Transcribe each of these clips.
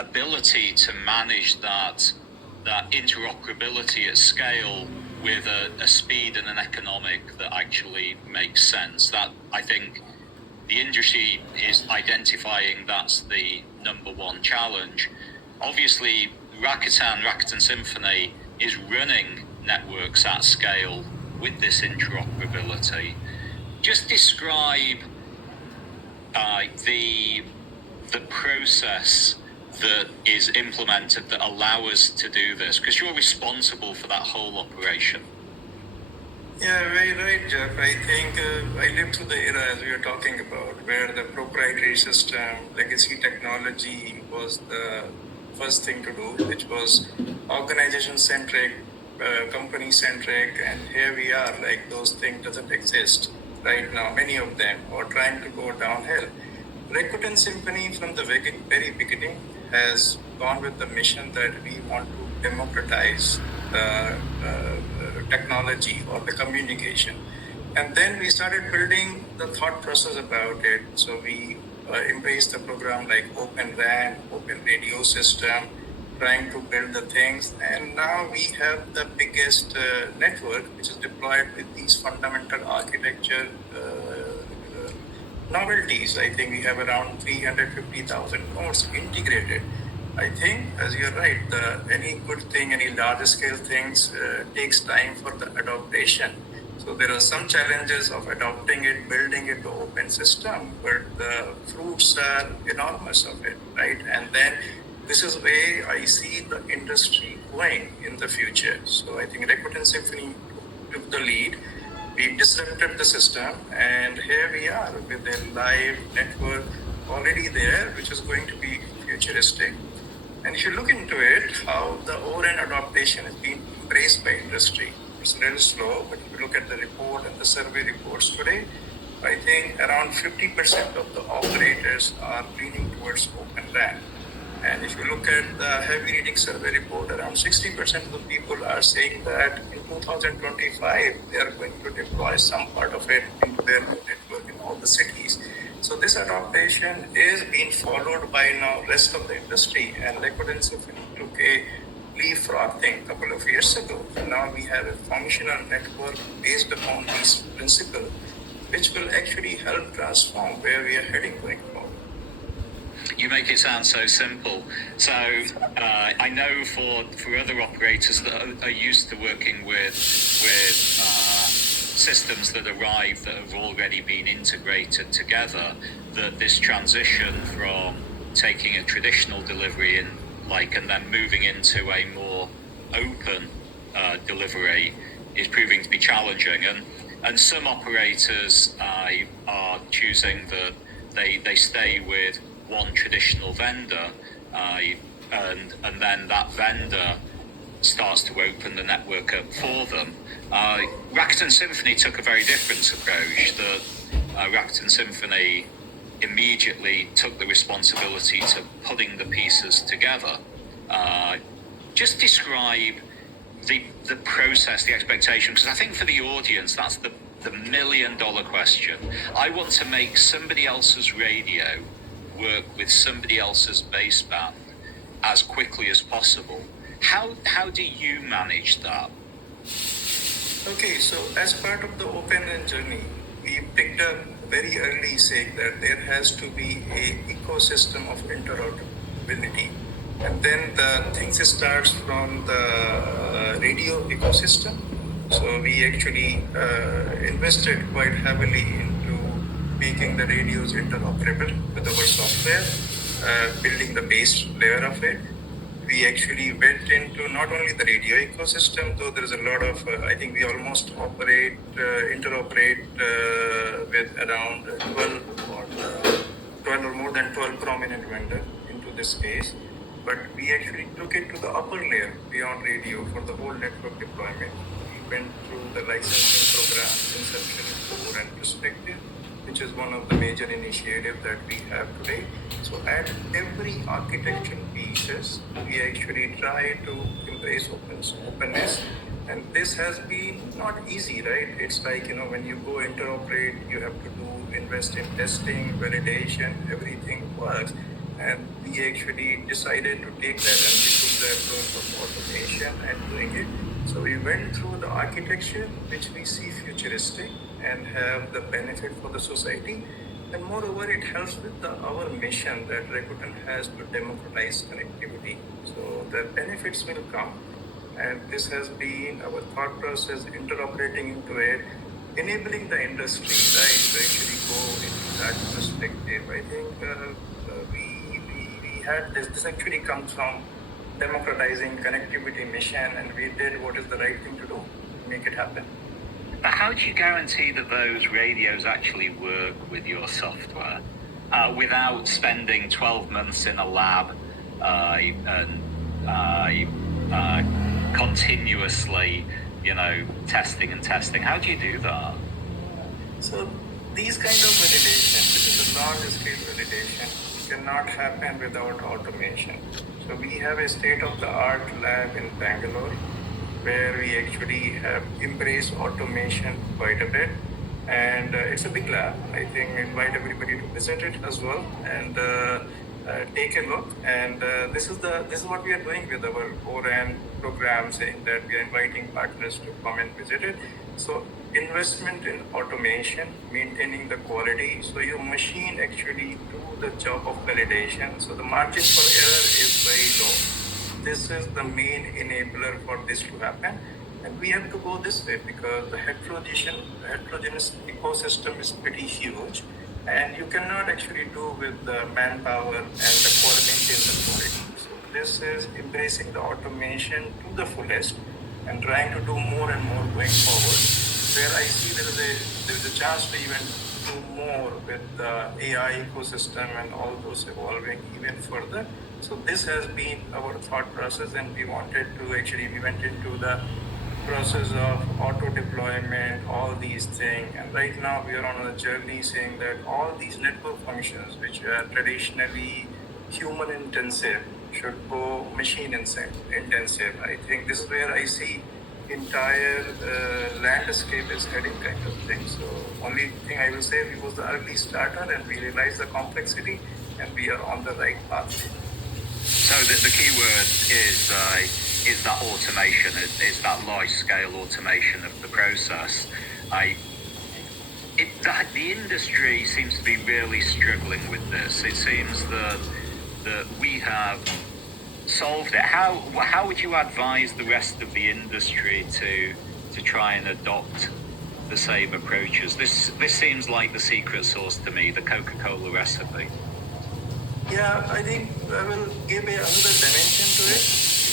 ability to manage that interoperability at scale with a speed and an economic that actually makes sense. That, I think, the industry is identifying that's the number one challenge. Obviously, Rakuten Symphony is running networks at scale with this interoperability. Just describe the process that is implemented that allow us to do this, because you're responsible for that whole operation. Yeah, very right, Jeff. I think I lived through the era, as we were talking about, where the proprietary system, legacy technology was the first thing to do, which was organization-centric, company-centric, and here we are, like those things doesn't exist right now, many of them, or trying to go downhill. Rakuten Symphony from the very beginning has gone with the mission that we want to democratize technology or the communication. And then we started building the thought process about it. So we embraced the program like Open RAN, Open Radio System, trying to build the things. And now we have the biggest network, which is deployed with these fundamental architecture novelties. I think we have around 350,000 nodes integrated. I think, as you're right, any good thing, any large scale things takes time for the adaptation. So there are some challenges of adopting it, building it to open system, but the fruits are enormous of it, right? And then this is where I see the industry going in the future. So I think Rakuten Symphony took the lead. We disrupted the system, and here we are with a live network already there, which is going to be futuristic. And if you look into it, how the ORAN adaptation has been embraced by industry, it's a little slow, but if you look at the report and the survey reports today, I think around 50% of the operators are leaning towards Open RAN. And if you look at the heavy reading survey report, around 60% of the people are saying that in 2025, they are going to deploy some part of it into their network in all the cities. So this adaptation is being followed by now rest of the industry. And Rakuten Symphony took a leapfrog thing a couple of years ago. And now we have a functional network based upon these principles, which will actually help transform where we are heading going forward. You make it sound so simple. So I know for other operators that are used to working with systems that arrive that have already been integrated together, that this transition from taking a traditional delivery and then moving into a more open delivery is proving to be challenging. And some operators are choosing that they stay with one traditional vendor, and then that vendor starts to open the network up for them. Rakuten Symphony took a very different approach. Rakuten Symphony immediately took the responsibility to putting the pieces together. Just describe the process, the expectation, because I think for the audience, that's the $1 million question. I want to make somebody else's radio work with somebody else's baseband as quickly as possible. How do you manage that? Okay, so as part of the Open RAN journey, we picked up very early saying that there has to be a ecosystem of interoperability. And then the things starts from the radio ecosystem. So we actually invested quite heavily into making the radios interoperable with our software, building the base layer of it. We actually went into not only the radio ecosystem, though there is a lot of, I think we almost interoperate with around 12 or more than 12 prominent vendors into this space. But we actually took it to the upper layer beyond radio for the whole network deployment. We went through the licensing program, inception and perspective, which is one of the major initiatives that we have today. So at every architectural pieces, we actually try to embrace openness. And this has been not easy, right? It's like, when you go interoperate, you have to invest in testing, validation, everything works. And we actually decided to take that and we took the approach of automation and doing it. So we went through the architecture, which we see futuristic and have the benefit for the society. And moreover, it helps with our mission that Rakuten has to democratize connectivity. So the benefits will come. And this has been our thought process, interoperating into it, enabling the industry, right, to actually go into that perspective. I think we had this actually comes from democratizing connectivity mission, and we did what is the right thing to do to make it happen. But how do you guarantee that those radios actually work with your software without spending 12 months in a lab and continuously, testing and testing? How do you do that? So these kind of validation, which is a large scale validation, cannot happen without automation. So we have a state-of-the-art lab in Bangalore where we actually have embraced automation quite a bit. And it's a big lab. I think invite everybody to visit it as well and take a look. And this is what we are doing with our ORAN program, saying that we are inviting partners to come and visit it. So investment in automation, maintaining the quality, so your machine actually do the job of validation. So the margin for error is very low. This is the main enabler for this to happen. And we have to go this way because the heterogeneous ecosystem is pretty huge. And you cannot actually do with the manpower and the maintain the quality. So this is embracing the automation to the fullest and trying to do more and more going forward. Where I see there is a chance to even do more with the AI ecosystem and all those evolving even further. So this has been our thought process, and we went into the process of auto deployment, all these things. And right now we are on a journey saying that all these network functions, which are traditionally human intensive, should go machine intensive. I think this is where I see entire landscape is heading kind of thing. So only thing I will say, we was the early starter and we realized the complexity and we are on the right path. So the key word is that automation, is that large scale automation of the process. The industry seems to be really struggling with this. It seems that we have solved it. How would you advise the rest of the industry to try and adopt the same approaches? This seems like the secret sauce to me, the Coca-Cola recipe. Yeah, I think I will give another dimension to it.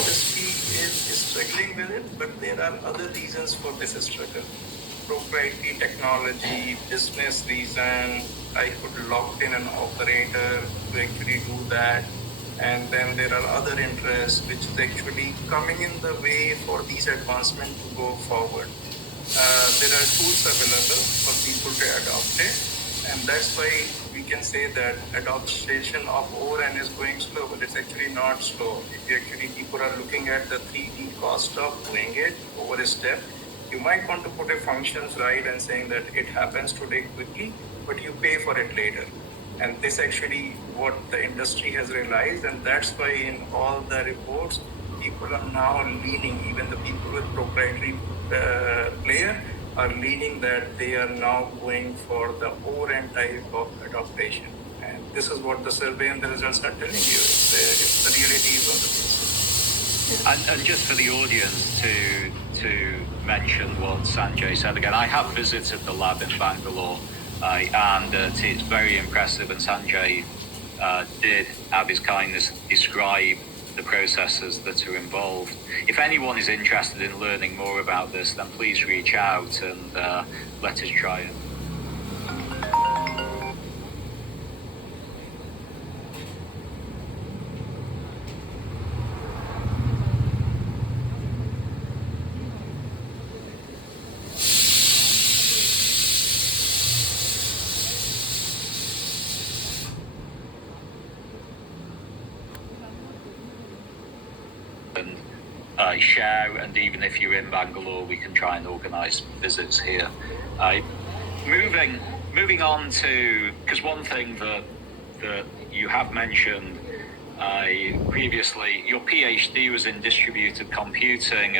Industry is struggling with it, but there are other reasons for this struggle. Proprietary technology, business reason. I could lock in an operator to actually do that. And then there are other interests which is actually coming in the way for these advancements to go forward. There are tools available for people to adopt it. And that's why we can say that adoption of ORAN is going slow, but it's actually not slow. If people are looking at the 3D cost of doing it over a step, you might want to put a functions right and saying that it happens today quickly, but you pay for it later. And this actually what the industry has realized, and that's why in all the reports, people are now leaning, even the people with proprietary player are leaning that they are now going for the ORAN type of adaptation. And this is what the survey and the results are telling you. It's the reality is on the basis. And just for the audience to mention what Sanjay said again, I have visited the lab in Bangalore, and it's very impressive. And Sanjay did have his kindness describe the processes that are involved. If anyone is interested in learning more about this, then please reach out and let us try it. Share, and even if you're in Bangalore, we can try and organise visits here. Moving on to, because one thing that you have mentioned Previously, your PhD was in distributed computing,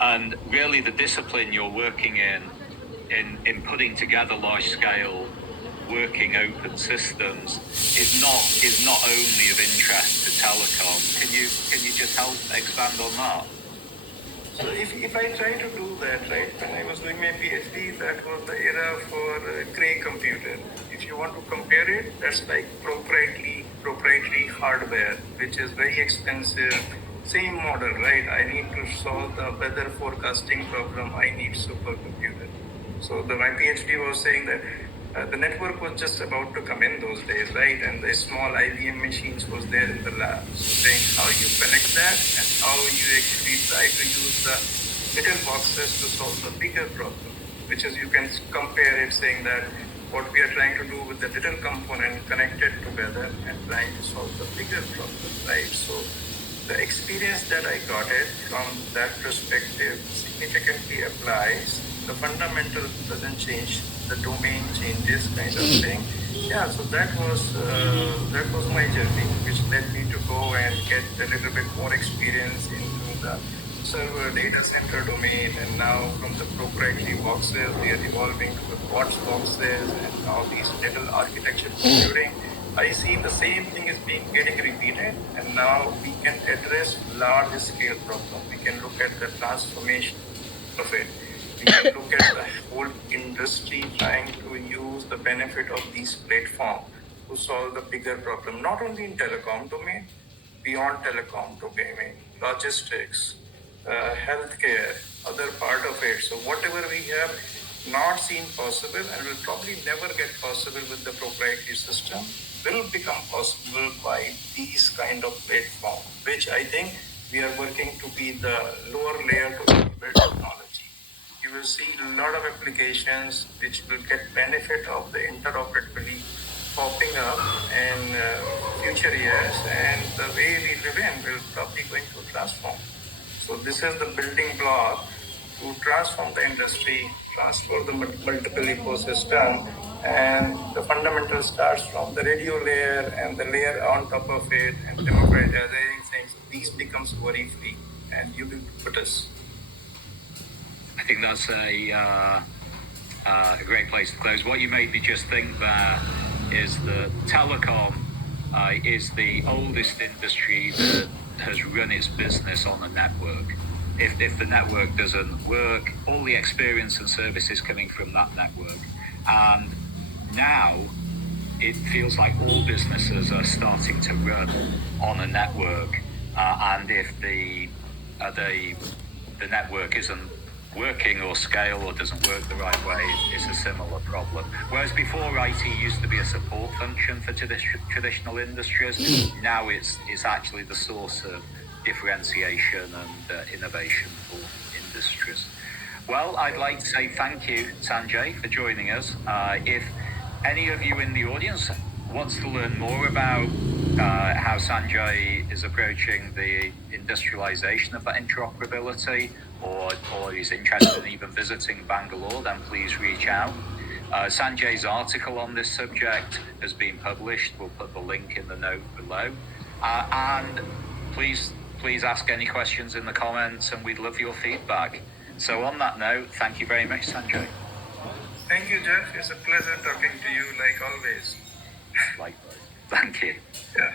and really the discipline you're working in putting together large scale working open systems is not only of interest to telecom. Can you just help expand on that? So if I try to do that, right, when I was doing my PhD, that was the era for Cray computer. If you want to compare it, that's like proprietary hardware, which is very expensive. Same model, right? I need to solve the weather forecasting problem. I need supercomputer. So my PhD was saying that the network was just about to come in those days, right? And the small IBM machines was there in the lab. So saying how you connect that and how you actually try to use the little boxes to solve the bigger problem, which is you can compare it saying that what we are trying to do with the little component connected together and trying to solve the bigger problem, right? So the experience that I got it from that perspective significantly applies. The fundamental doesn't change, the domain changes, kind of thing. Yeah, so that was my journey, which led me to go and get a little bit more experience into the server data center domain, and now from the proprietary boxes, we are evolving to the quartz boxes and all these little architecture computing. I see the same thing is getting repeated, and now we can address large scale problem. We can look at the transformation of it. We can look at the whole industry trying to use the benefit of these platforms to solve the bigger problem, not only in telecom domain, beyond telecom domain, logistics, healthcare, other part of it. So whatever we have not seen possible and will probably never get possible with the proprietary system will become possible by these kind of platform, which I think we are working to be the lower layer to build technology. You will see a lot of applications which will get benefit of the interoperability popping up in future years, and the way we live in will probably going to transform. So this is the building block to transform the industry, transform the multiple ecosystem, and the fundamental starts from the radio layer and the layer on top of it and democratizing things. These becomes worry free and ubiquitous. I think that's a great place to close. What you made me just think there is that telecom is the oldest industry that has run its business on a network. If the network doesn't work, all the experience and service is coming from that network. And now it feels like all businesses are starting to run on a network. And if the network isn't working or scale or doesn't work the right way, it's a similar problem. Whereas before, IT used to be a support function for traditional industries, now it's actually the source of differentiation and innovation for industries. Well, I'd like to say thank you, Sanjay, for joining us. If any of you in the audience wants to learn more about how Sanjay is approaching the industrialization of that interoperability, or is interested in even visiting Bangalore, then please reach out. Sanjay's article on this subject has been published. We'll put the link in the note below. And please ask any questions in the comments, and we'd love your feedback. So on that note, thank you very much, Sanjay. Thank you, Jeff. It's a pleasure talking to you like always. Likewise. Thank you. Yeah.